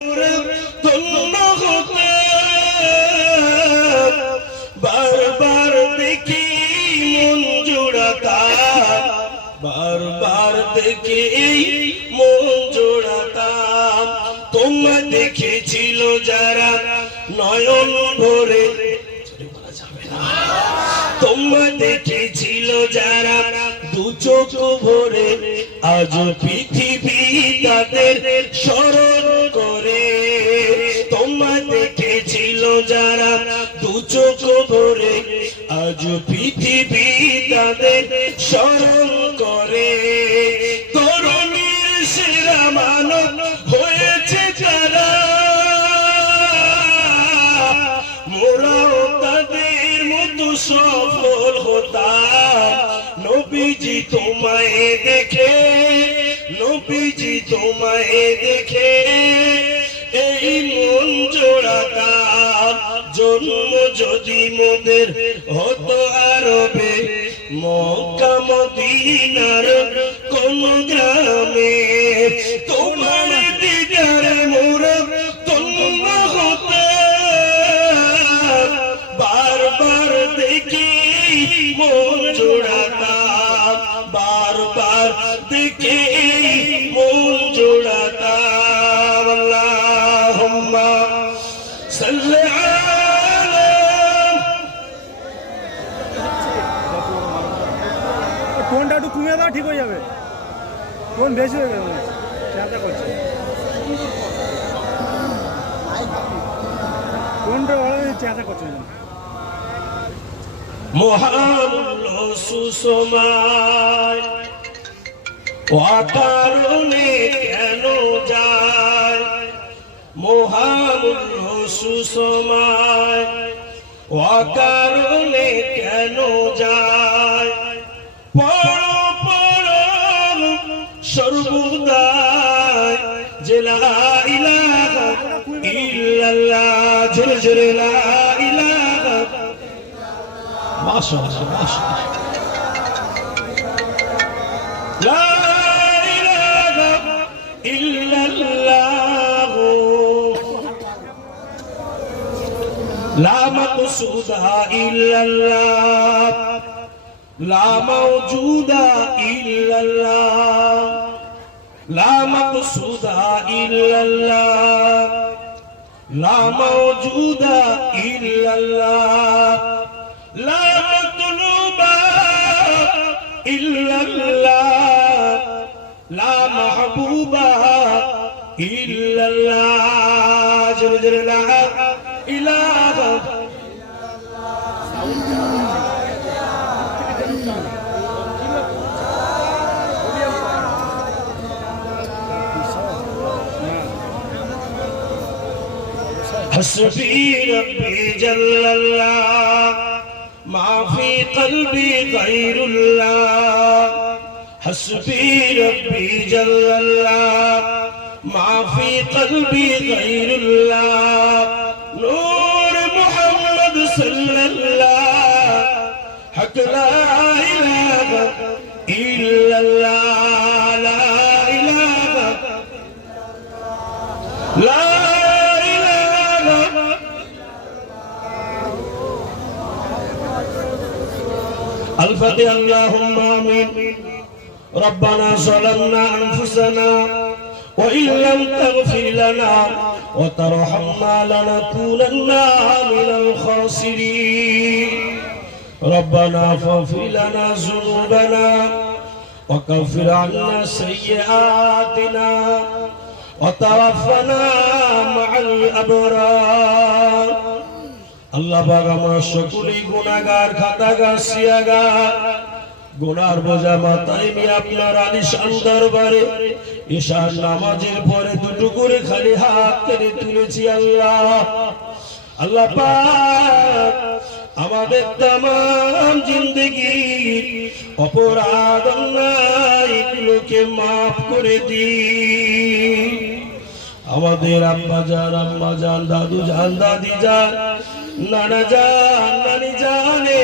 বারবার দেখি মন জোড়াতা, বারবার দেখি মন জোড়াতাম। তোমায় দেখেছিল যারা নয়ন ভরে, তোমায় দেখেছিল যারা দু চোখ ভরে, আজ পৃথিবী তাদের স্মরণ করে। তোমায় দেখেছিল যারা দু চোখ ভরে, আজ পৃথিবী তাদের স্মরণ করে। তরুণীর সেরা মানব হয়েছে যারা, মোরাও তাদের মতো সফল হতাম। নবীজি তোমায় দেখে, নবীজি তোমায় দেখে এই মন জোড়াতাম। জন্ম যদি মোদের হতো আরবে, মক্কা মদিনার কোন গ্রামে, তোমার দিদারে মোরা তন্ন হতাম। বারবার দেখি মন জোড়াতাম, বারবার দেখি মন জোড়াতাম। আল্লাহুম্মা সাল্লি আলা। কোনটা একটু কমিয়ে দাও, ঠিক হয়ে যাবে। কোন বেশি হয়ে গেল, চেষ্টা করছে কোনটা চেষ্টা করছে। মহামূল্য সুষমায় অকারণে কেন যায়, মহামূল্য সুষমায় অকারণে কেন যায়। পড়ো পড়ো সর্বদাই যে লা ইলাহা ইল্লাল্লাহ, জোরে জোরে লা ইলাহা। মাশাআল্লাহ মাশাআল্লাহ। লা ইলাহা ইল্লাল্লাহ, লা মাকসুদা ইল্লাল্লাহ, লা মাওজুদা ইল্লাল্লাহ, লা মাকসুদা ইল্লাল্লাহ, লা মাওজুদা ইল্লাল্লাহ, লা মাতলুবা ইল্লাল্লাহ, লা মাহবুবা ইল্লাল্লাহ। জোরে জোরে লা ইলাহা। حسبي ربي جل الله، ما في قلبي غير الله. حسبي ربي جل الله، ما في قلبي غير الله. نور محمد صلى الله، حق لا إله إلا الله، لا إله لا الفتح. اللهم آمين. ربنا ظلمنا أنفسنا وإن لم تغفر لنا وترحمنا لنكونن من الخاسرين. ربنا فاغفر لنا ذنوبنا وكفر عنا سيئاتنا وتوفنا مع الأبرار. আল্লাহ পাক আমরা সকলেই গুনাহগার, খাতাগার, সিয়াগার, গুনার বোঝা মাথায় নিয়ে আপনার আলিশান দরবারে ঈশার নামাজের পরে দুটো করে খালি হাত টেনে তুলেছি। আল্লাহ আল্লাহ পাক আমাদের তামাম জিন্দেগি অপরাধ অন্যায়গুলোকে মাফ করে দিন। আমাদের আম্মা জান, দাদু জান, দাদি জান, নানা জান, নানি জানে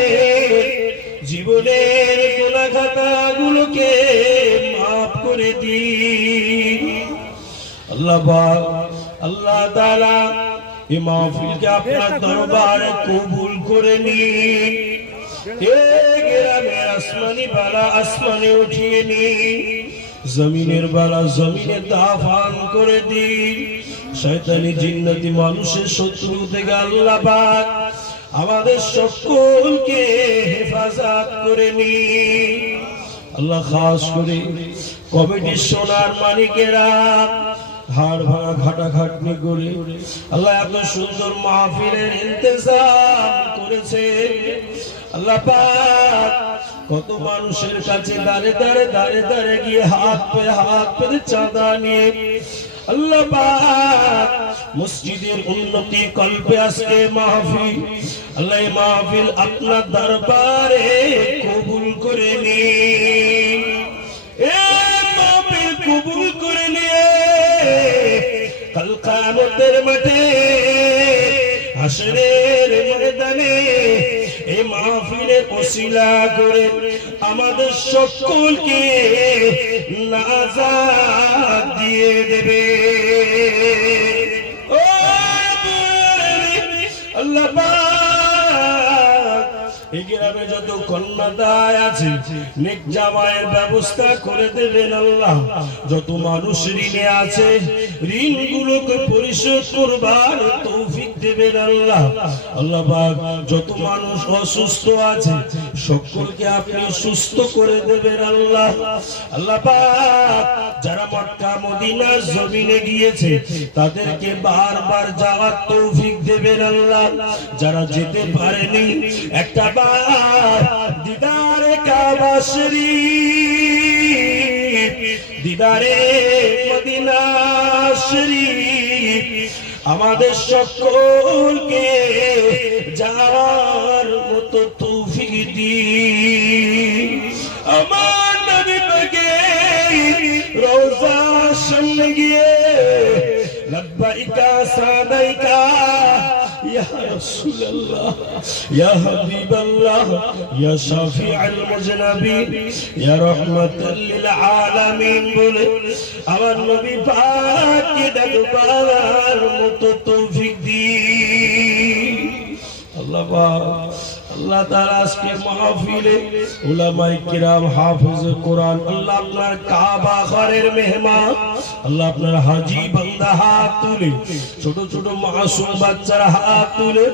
জীবনের গুনাহ খাতাগুলোকে মাফ করে দিন। আল্লাহ পাক আল্লাহ তাআলা এই মাহফিলকে আপনার দরবারে কবুল করে নিন। এই গ্রামের আসমানি বালা আসমানে উঠিয়ে নিন, জমিনের বালা জমিনে দাফান করে দিন। শয়তানি জিন্নাতি মানুষের শত্রু থেকে আল্লাহ পাক আমাদের সকলকে হেফাজত করে নিন। আল্লাহ খাস করে কমিটির সোনার মালিকেরা হাড় ভাঙা খাটাখাটনি করে আল্লাহ এত সুন্দর মাহফিলের ইন্তজাম করেছে। আল্লাহ পাক কত মানুষের কাছে দাঁড়ে দাঁড়ে দাঁড়ে দাঁড়ে গিয়ে হাত পেতে চাঁদা নিয়ে আল্লাহ পাক মসজিদের উন্নতি কল্পে আজকে মাহফিল, আল্লাহ এই মাহফিল আপনার দরবারে কবুল করে নিন। এই মাহফিল কবুল করে নিয়ে কাল কিয়ামতের মাঠে হাসরের ময়দানে এই মাহফিলের ওসিলা করে আমাদের সকলকে নাজাত দিয়ে দেবে। ও আল্লাহ পাক এই গ্রামে যত কন্যাদায় আছে নেক জামাইয়ের ব্যবস্থা করে দেবেন আল্লাহ। যত মানুষ ঋণে আছে ঋণগুলোকে পরিশোধ করবার তৌফিক দেবেন আল্লাহ। আল্লাহ পাক যত মানুষ অসুস্থ আছে সকলকে আপনি সুস্থ করে দেবেন আল্লাহ। আল্লাহ পাক যারা মক্কা মদিনার জমিনে গিয়েছে তাদেরকে বারবার যাওয়ার তৌফিক দেবেন আল্লাহ। যারা যেতে পারেনি একটা দিদারে কাবা শরীফ, দিদারে মদিনা শরীফ আমাদের সকলকে যাওয়ার মতো তৌফিক দিন। আমার নবী পাকের রওজার সামনে গিয়ে লব্বাইকা সাদাইকা ইয়া রাসূলুল্লাহ ইয়া হাবিবাল্লাহ ইয়া শাফিউল মুজনাবিন ইয়া রাহমাতাল লিল আলামিন বলে আমার নবী পাককে ডাকবার মতো তৌফিক দিন। আল্লাহ পাক আল্লাহ তাআলা আজকে মাহফিলে উলামায়ে কিরাম হাফেজে কোরআন আল্লাহ আপনার কাবা ঘরের মেহমান আল্লাহ আপনার হাজী বান্দা হাত তুলে ছোট ছোট মাসুম বাচ্চারা হাত তুলে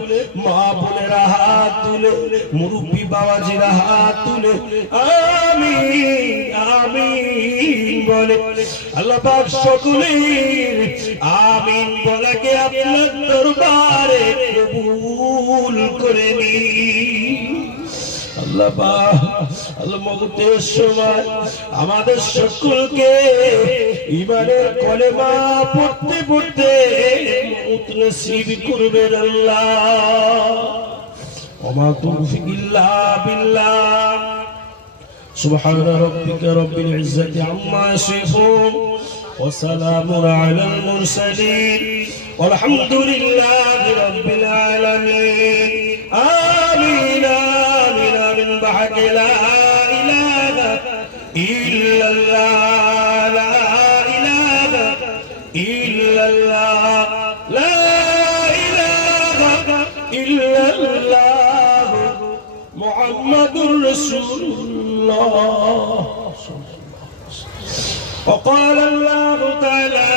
মা বোনেরা হাত তুলে মুরব্বি বাবাজিরা হাত তুলে আমিন আমিন বলে আল্লাহ পাক সকলের আমিন বলাকে আপনার দরবারে কবুল করে নিন। আল্লাহ পাক আল্লাহ মওতের সময় আমাদের সকলকে ঈমানের কলেমা পড়তে পড়তে মওত নসিব করবেন আল্লাহ। ওয়া মা তৌফিক ইল্লা বিল্লাহ। সুবহান রাব্বিকা রাব্বিল ইজ্জাতি আম্মা ইয়াসিফুন ওয়া সালামুন আলাল মুরসালিন ওয়ালহামদুলিল্লাহি রাব্বিল আলামিন। আমিন আমিন আমিন বাহাক লা ইলাহা ইল্লাল্লাহ লা ইলাহা ইল্লাল্লাহ লা ইলাহা ইল্লাল্লাহ মুহাম্মাদুর রাসূলুল্লাহ। وقال الله تعالى